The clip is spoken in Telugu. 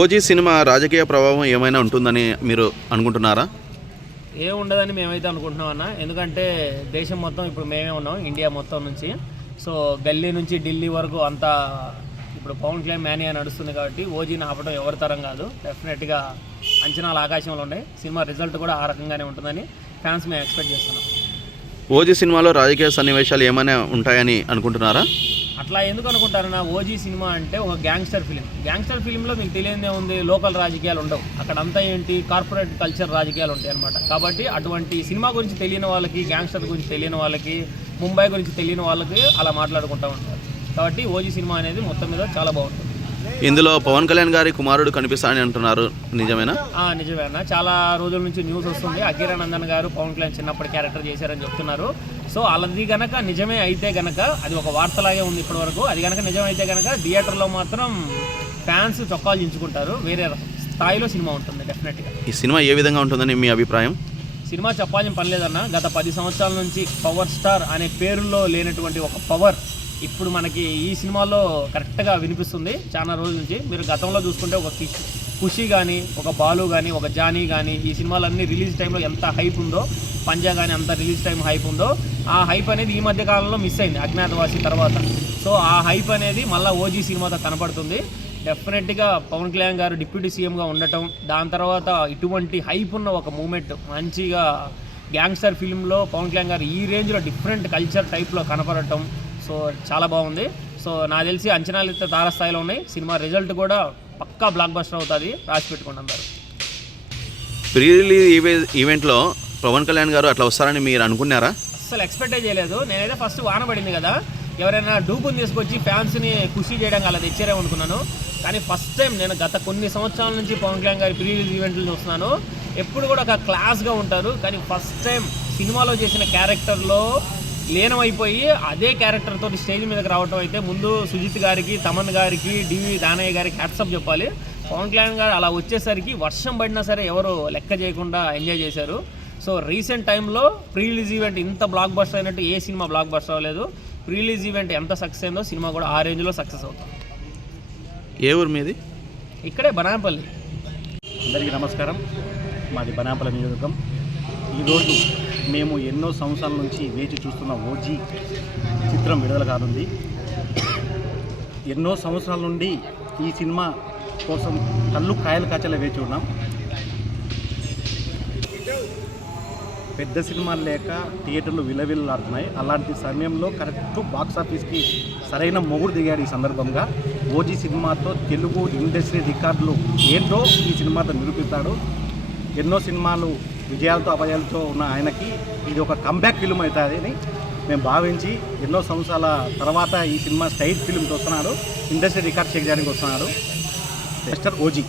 ఓజీ సినిమా రాజకీయ ప్రభావం ఏమైనా ఉంటుందని మీరు అనుకుంటున్నారా? ఏముండదని మేమైతే అనుకుంటున్నాం అన్న. ఎందుకంటే దేశం మొత్తం ఇప్పుడు మేమే ఉన్నాం, ఇండియా మొత్తం నుంచి. సో గల్లీ నుంచి ఢిల్లీ వరకు అంతా ఇప్పుడు పవన్ కళ్యాణ్ మేనియా నడుస్తుంది కాబట్టి ఓజీని ఆపడం ఎవరి తరం కాదు. డెఫినెట్గా అంచనాలు ఆకాశంలో ఉన్నాయి. సినిమా రిజల్ట్ కూడా ఆ రకంగానే ఉంటుందని ఫ్యాన్స్ మేము ఎక్స్పెక్ట్ చేస్తున్నాం. ఓజీ సినిమాలో రాజకీయ సన్నివేశాలు ఏమైనా ఉంటాయని అనుకుంటున్నారా? అట్లా ఎందుకు అనుకుంటారన్నా, ఓజీ సినిమా అంటే ఒక గ్యాంగ్స్టర్ ఫిలిం. గ్యాంగ్స్టర్ ఫిలింలో మీకు తెలియదే ఉంది, లోకల్ రాజకీయాలు ఉండవు. అక్కడంతా ఏంటి, కార్పొరేట్ కల్చర్ రాజకీయాలు ఉంటాయి అనమాట. కాబట్టి అటువంటి సినిమా గురించి తెలియని వాళ్ళకి, గ్యాంగ్స్టర్ గురించి తెలియని వాళ్ళకి, ముంబై గురించి తెలియని వాళ్ళకి అలా మాట్లాడుకుంటూ ఉంటారు. కాబట్టి ఓజీ సినిమా అనేది మొత్తం మీద చాలా బాగుంటుంది. ఇందులో పవన్ కళ్యాణ్ గారి కుమారుడు కనిపిస్తాడని అంటున్నారు, నిజమేనా? నిజమేనా, చాలా రోజుల నుంచి న్యూస్ వస్తుంది. అఖీరానందన్ గారు పవన్ కళ్యాణ్ చిన్నప్పటి క్యారెక్టర్ చేశారని చెప్తున్నారు. సో అది కనుక నిజమే అయితే కనుక, అది ఒక వార్తలాగే ఉంది ఇప్పటి వరకు. అది కనుక నిజమైతే కనుక థియేటర్లో మాత్రం ఫ్యాన్స్ చొక్కాలు చించుకుంటారు. వేరే స్థాయిలో సినిమా ఉంటుంది డెఫినెట్గా. ఈ సినిమా ఏ విధంగా ఉంటుందని మీ అభిప్రాయం? సినిమా చెప్పాల్సిన పని లేదన్న. గత 10 సంవత్సరాల నుంచి పవర్ స్టార్ అనే పేరులో లేనటువంటి ఒక పవర్ ఇప్పుడు మనకి ఈ సినిమాలో కరెక్ట్గా వినిపిస్తుంది. చాలా రోజుల నుంచి మీరు గతంలో చూసుకుంటే ఒక ఖుషి కానీ, ఒక బాలు కానీ, ఒక జానీ కానీ, ఈ సినిమాలన్నీ రిలీజ్ టైంలో ఎంత హైప్ ఉందో, పంజా కానీ అంత రిలీజ్ టైం హైప్ ఉందో, ఆ హైప్ అనేది ఈ మధ్య కాలంలో మిస్ అయింది అజ్ఞాతవాసి తర్వాత. సో ఆ హైప్ అనేది మళ్ళీ ఓజీ సినిమాతో కనపడుతుంది. డెఫినెట్గా పవన్ కళ్యాణ్ గారు డిప్యూటీ సీఎంగా ఉండటం, దాని తర్వాత ఇటువంటి హైప్ ఉన్న ఒక మూమెంట్, మంచిగా గ్యాంగ్స్టర్ ఫిల్మ్లో పవన్ కళ్యాణ్ గారు ఈ రేంజ్లో డిఫరెంట్ కల్చర్ టైప్లో కనపడటం, సో చాలా బాగుంది. సో నాకు తెలిసి అంచనాలు అయితే తారస్థాయిలో ఉన్నాయి. సినిమా రిజల్ట్ కూడా పక్కా బ్లాక్ బస్టర్ అవుతుంది, రాసి పెట్టుకోండి అందరూ. ప్రీ రిలీజ్ ఈవెంట్లో పవన్ కళ్యాణ్ గారు అట్లా వస్తారని మీరు అనుకున్నారా? అస్సలు ఎక్స్పెక్టే చేయలేదు. నేనైతే ఫస్ట్ వాన పడింది కదా, ఎవరైనా డూపుని తీసుకొచ్చి ఫ్యాన్స్ని ఖుషి చేయడానికి అలా తెచ్చారేమో అనుకున్నాను. కానీ ఫస్ట్ టైం నేను గత కొన్ని సంవత్సరాల నుంచి పవన్ కళ్యాణ్ గారి ప్రీ రిలీజ్ ఈవెంట్లు చూస్తున్నాను. ఎప్పుడు కూడా ఒక క్లాస్గా ఉంటారు. కానీ ఫస్ట్ టైం సినిమాలో చేసిన క్యారెక్టర్లో లీనమైపోయి అదే క్యారెక్టర్ తోటి స్టేజ్ మీదకి రావటం అయితే ముందు సుజిత్ గారికి, తమన్ గారికి, డివి దానయ్య గారికి హ్యాట్సప్ చెప్పాలి. పవన్ కళ్యాణ్ గారు అలా వచ్చేసరికి వర్షం పడినా సరే ఎవరు లెక్క చేయకుండా ఎంజాయ్ చేశారు. సో రీసెంట్ టైంలో ప్రీ రిలీజ్ ఈవెంట్ ఇంత బ్లాక్ బస్టర్ అయినట్టు ఏ సినిమా బ్లాక్ బస్టర్ అవ్వలేదు. ప్రీ రిలీజ్ ఈవెంట్ ఎంత సక్సెస్ అయిందో సినిమా కూడా ఆ రేంజ్లో సక్సెస్ అవుతుంది. ఏ ఊరు మీది? ఇక్కడే బనాంపల్లి. అందరికీ నమస్కారం. మాది బనాంపల్లి నియోజకవర్గం. ఈరోజు మేము ఎన్నో సంవత్సరాల నుంచి వేచి చూస్తున్న ఓజీ చిత్రం విడుదల కానుంది. ఎన్నో సంవత్సరాల నుండి ఈ సినిమా కోసం కళ్ళు కాయలు కాచేలా వేచి ఉన్నాం. పెద్ద సినిమాలు లేక థియేటర్లు విలవిల్లాడుతున్నాయి. అలాంటి సమయంలో కరెక్ట్ బాక్స్ ఆఫీస్కి సరైన మొగుడు దిగాడు. ఈ సందర్భంగా ఓజీ సినిమాతో తెలుగు ఇండస్ట్రీ రికార్డులు ఏంటో ఈ సినిమాతో నిరూపిస్తాడు. ఎన్నో సినిమాలు విజయాలతో అపజయాలతో ఉన్న ఆయనకి ఇది ఒక కంబ్యాక్ ఫిల్మ్ అవుతుందని మేము భావించి ఎన్నో సంవత్సరాల తర్వాత ఈ సినిమా స్టైల్ ఫిల్మ్తో వస్తున్నాడు. ఇండస్ట్రీ రికార్డ్ చెక్ చేయడానికి వస్తున్నాడు మిస్టర్ ఓజీ.